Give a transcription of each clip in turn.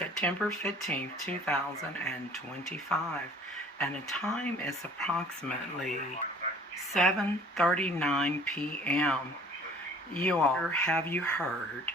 September 15th, 2025, and the time is approximately 7:39 p.m. Have you heard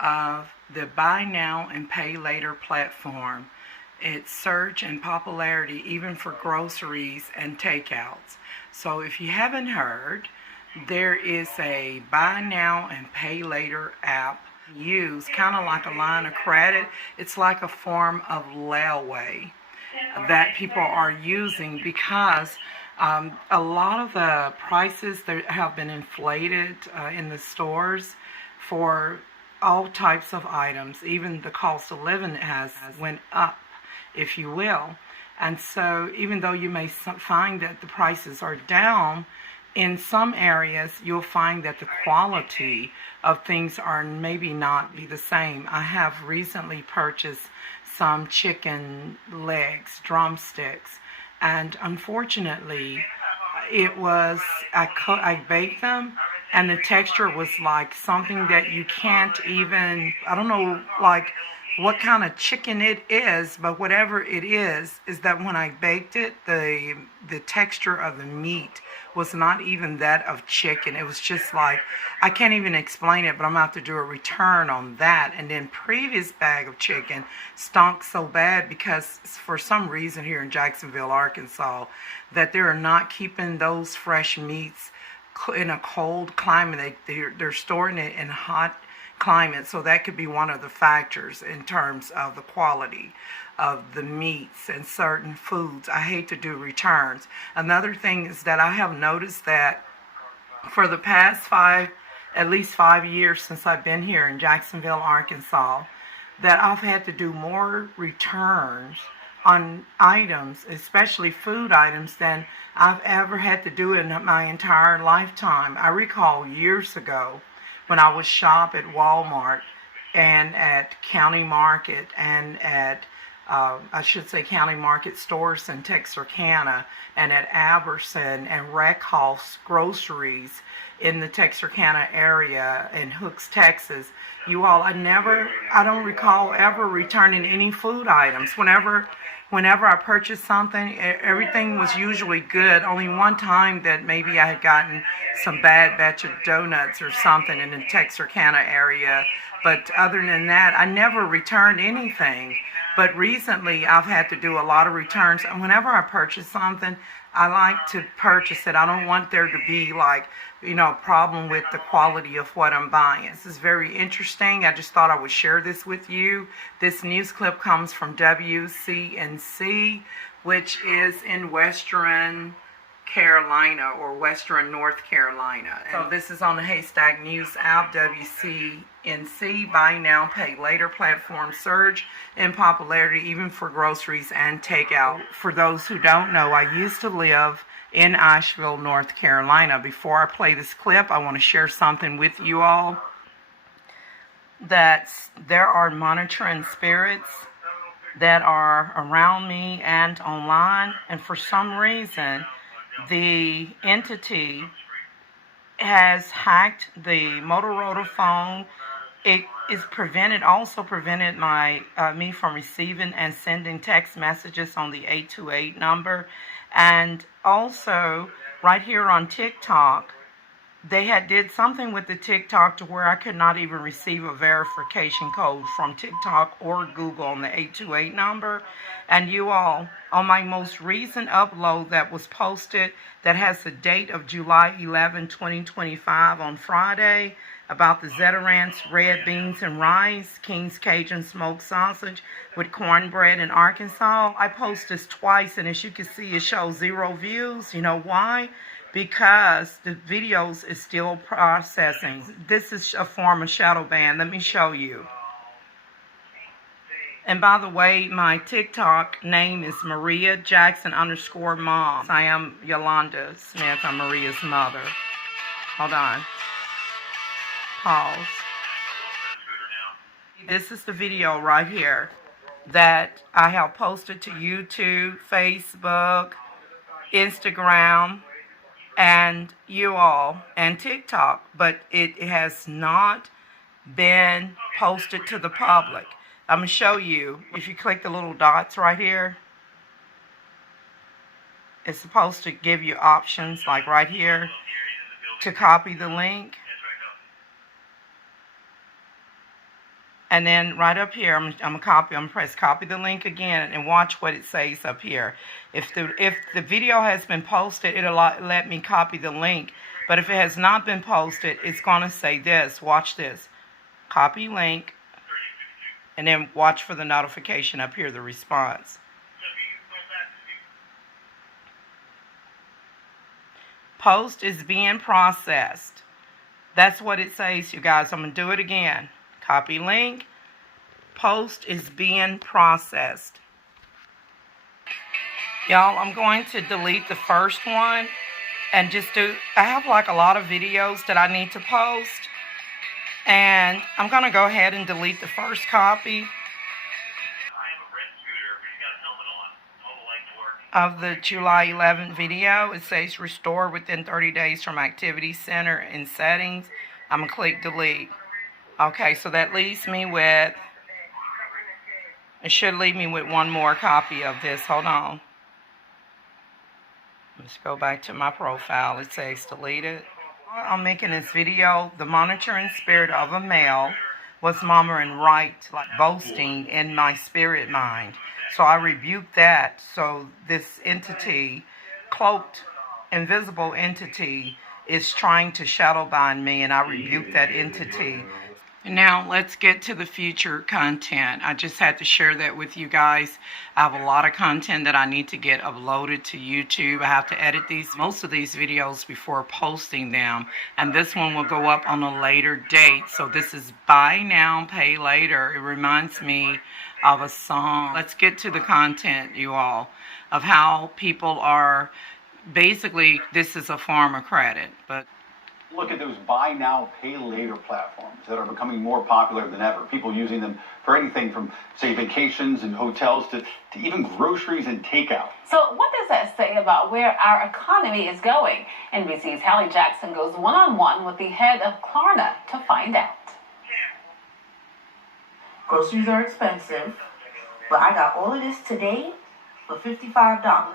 of the buy now and pay later platform? It's surged in popularity even for groceries and takeouts. So if you haven't heard, there is a buy now and pay later app used kind of like a line of credit. It's like a form of layaway that people are using because a lot of the prices that have been inflated in the stores for all types of items. Even the cost of living has went up, if you will. And so even though you may find that the prices are down, in some areas you'll find that the quality of things are maybe not be the same. I have recently purchased some chicken legs, drumsticks, and unfortunately I baked them, and the texture was like something that you can't even, I don't know like what kind of chicken it is, but whatever it is that when I baked it, the texture of the meat was not even that of chicken. It was just like, I can't even explain it, but I'm going to have to do a return on that. And then previous bag of chicken stunk so bad because for some reason here in Jacksonville, Arkansas, that they're not keeping those fresh meats in a cold climate. They're storing it in hot climate, so that could be one of the factors in terms of the quality of the meats and certain foods. I hate to do returns. Another thing is that I have noticed that for the past at least 5 years since I've been here in Jacksonville, Arkansas, that I've had to do more returns on items, especially food items, than I've ever had to do in my entire lifetime. I recall years ago when I would shop at Walmart and at County Market and at County Market stores in Texarkana and at Aberson and Reckhoff's groceries in the Texarkana area in Hooks, Texas. I don't recall ever returning any food items. Whenever I purchased something, everything was usually good. Only one time that maybe I had gotten some bad batch of donuts or something in the Texarkana area. But other than that, I never returned anything. But recently, I've had to do a lot of returns. And whenever I purchase something, I like to purchase it. I don't want there to be a problem with the quality of what I'm buying. This is very interesting. I just thought I would share this with you. This news clip comes from Wcnc, which is in Western Carolina or Western North Carolina. So this is on the Haystack News app. Wcnc buy now pay later platform surge in popularity even for groceries and takeout. For those who don't know, I used to live in Asheville, North Carolina. Before I play this clip, I want to share something with you all. That there are monitoring spirits that are around me and online, and for some reason the entity has hacked the Motorola phone. It is also prevented me from receiving and sending text messages on the 828 number. And also right here on TikTok, they did something with the TikTok to where I could not even receive a verification code from TikTok or Google on the 828 number. And you all, on my most recent upload that was posted, that has the date of July 11, 2025 on Friday, about the Zeterance red beans and rice, King's Cajun smoked sausage with cornbread in Arkansas. I posted this twice, and as you can see, it shows 0 views. You know why? Because the videos is still processing. This is a form of shadow ban. Let me show you. And by the way, my TikTok name is Maria Jackson _mom. I am Yolanda Smith. I'm Maria's mother. Hold on. Pause. This is the video right here that I have posted to YouTube, Facebook, Instagram, and TikTok, but it has not been posted to the public. I'm going to show you. If you click the little dots right here, it's supposed to give you options like right here to copy the link. And then right up here, I'm gonna press copy the link again and watch what it says up here. If the video has been posted, it'll let me copy the link. But if it has not been posted, it's gonna say this. Watch this. Copy link. And then watch for the notification up here, the response. Post is being processed. That's what it says, you guys. I'm going to do it again. Copy link. Post is being processed. Y'all, I'm going to delete the first one and just I have like a lot of videos that I need to post. And I'm going to go ahead and delete the first copy of the July 11th video. It says restore within 30 days from Activity Center in settings. I'm going to click delete. Okay, so that leaves me with, it should leave me with one more copy of this. Hold on. Let's go back to my profile. It says deleted. I'm making this video. The monitoring spirit of a male was murmuring right, like boasting in my spirit mind. So I rebuked that. So this entity, cloaked, invisible entity, is trying to shadow bind me, and I rebuke that entity. And now let's get to the future content. I just had to share that with you guys. I have a lot of content that I need to get uploaded to YouTube. I have to edit most of these videos before posting them. And this one will go up on a later date. So this is buy now, pay later. It reminds me of a song. Let's get to the content, you all, of how people are, basically, this is a form of credit. But look at those buy now, pay later platforms that are becoming more popular than ever. People using them for anything from, say, vacations and hotels to even groceries and takeout. So what does that say about where our economy is going? NBC's Hallie Jackson goes one-on-one with the head of Klarna to find out. Groceries are expensive, but I got all of this today for $55.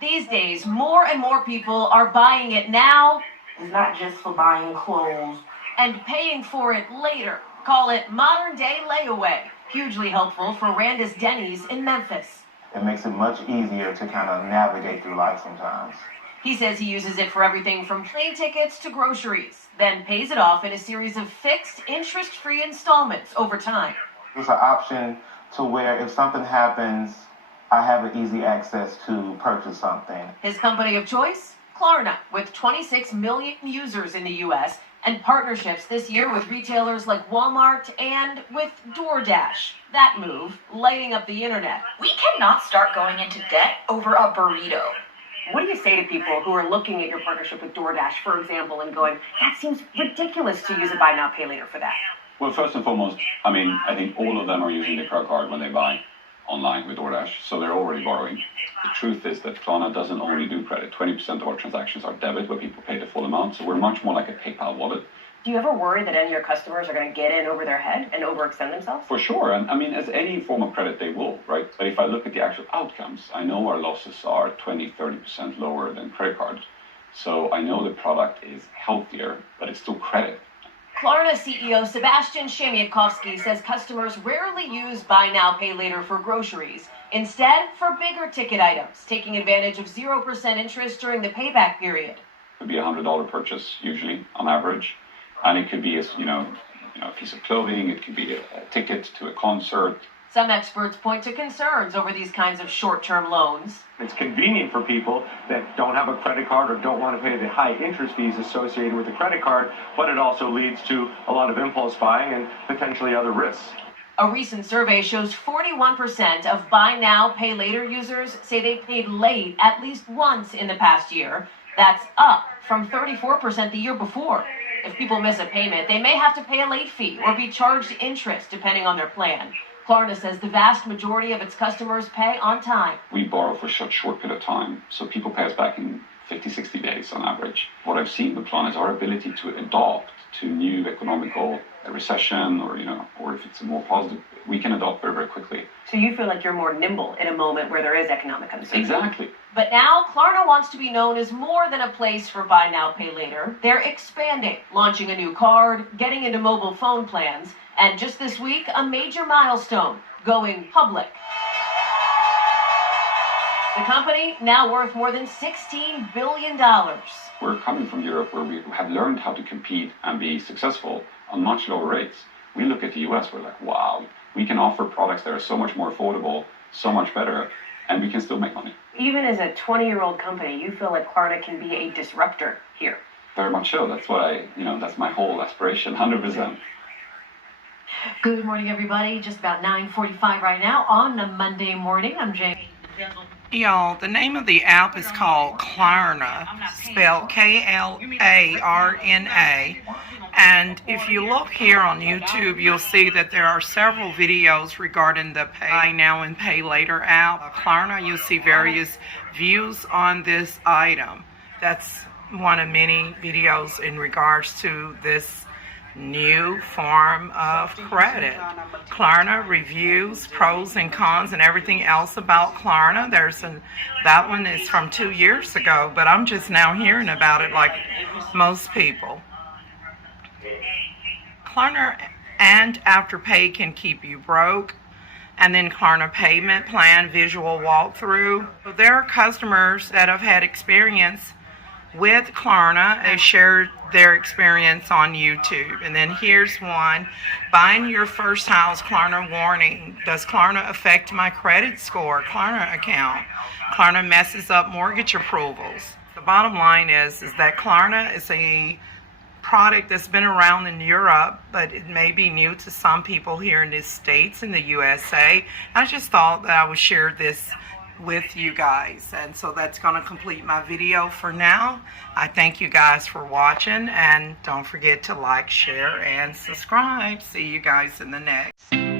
These days, more and more people are buying it now. It's not just for buying clothes. And paying for it later. Call it modern-day layaway. Hugely helpful for Randis Denny's in Memphis. It makes it much easier to kind of navigate through life sometimes. He says he uses it for everything from plane tickets to groceries, then pays it off in a series of fixed, interest-free installments over time. It's an option to where if something happens, I have an easy access to purchase something. His company of choice? Klarna, with 26 million users in the U.S. and partnerships this year with retailers like Walmart and with DoorDash. That move, lighting up the internet. We cannot start going into debt over a burrito. What do you say to people who are looking at your partnership with DoorDash, for example, and going, that seems ridiculous to use a buy now, pay later for that? Well, first and foremost, I think all of them are using the credit card when they buy online with DoorDash, so they're already borrowing. The truth is that Klarna doesn't only do credit. 20% of our transactions are debit, where people pay the full amount, so we're much more like a PayPal wallet. Do you ever worry that any of your customers are going to get in over their head and overextend themselves? For sure, and as any form of credit, they will, right? But if I look at the actual outcomes, I know our losses are 20-30% lower than credit cards. So I know the product is healthier, but it's still credit. Klarna CEO Sebastian Shemiakovsky says customers rarely use buy now, pay later for groceries. Instead, for bigger ticket items, taking advantage of 0% interest during the payback period. It could be a $100 purchase, usually, on average. And it could be a piece of clothing, it could be a ticket to a concert. Some experts point to concerns over these kinds of short-term loans. It's convenient for people that don't have a credit card or don't want to pay the high interest fees associated with the credit card, but it also leads to a lot of impulse buying and potentially other risks. A recent survey shows 41% of buy now, pay later users say they paid late at least once in the past year. That's up from 34% the year before. If people miss a payment, they may have to pay a late fee or be charged interest depending on their plan. Klarna says the vast majority of its customers pay on time. We borrow for such a short period of time, so people pay us back in 50, 60 days on average. What I've seen with Klarna is our ability to adopt to new economical recession, or or if it's a more positive, we can adopt very, very quickly. So you feel like you're more nimble in a moment where there is economic uncertainty. Exactly. But now Klarna wants to be known as more than a place for buy now, pay later. They're expanding, launching a new card, getting into mobile phone plans, and just this week, a major milestone, going public. The company now worth more than $16 billion. We're coming from Europe, where we have learned how to compete and be successful on much lower rates. We look at the US, we're like, wow, we can offer products that are so much more affordable, so much better, and we can still make money. Even as a 20-year-old company, you feel like Klarna can be a disruptor here. Very much so. That's what that's my whole aspiration, 100%. Good morning, everybody. Just about 9:45 right now on a Monday morning. I'm Jane. Y'all, the name of the app is called Klarna, spelled Klarna. And if you look here on YouTube, you'll see that there are several videos regarding the Pay Now and Pay Later app. Klarna, you'll see various views on this item. That's one of many videos in regards to this new form of credit. Klarna reviews, pros and cons, and everything else about Klarna. That one is from 2 years ago, but I'm just now hearing about it like most people. Klarna and Afterpay can keep you broke. And then Klarna payment plan visual walkthrough. There are customers that have had experience with Klarna. They shared their experience on YouTube. And then here's one. Buying your first house, Klarna warning. Does Klarna affect my credit score? Klarna account. Klarna messes up mortgage approvals. The bottom line is that Klarna is a product that's been around in Europe, but it may be new to some people here in the States, in the USA. I just thought that I would share this with you guys, and so that's going to complete my video for now. I thank you guys for watching, and don't forget to like, share, and subscribe. See you guys in the next.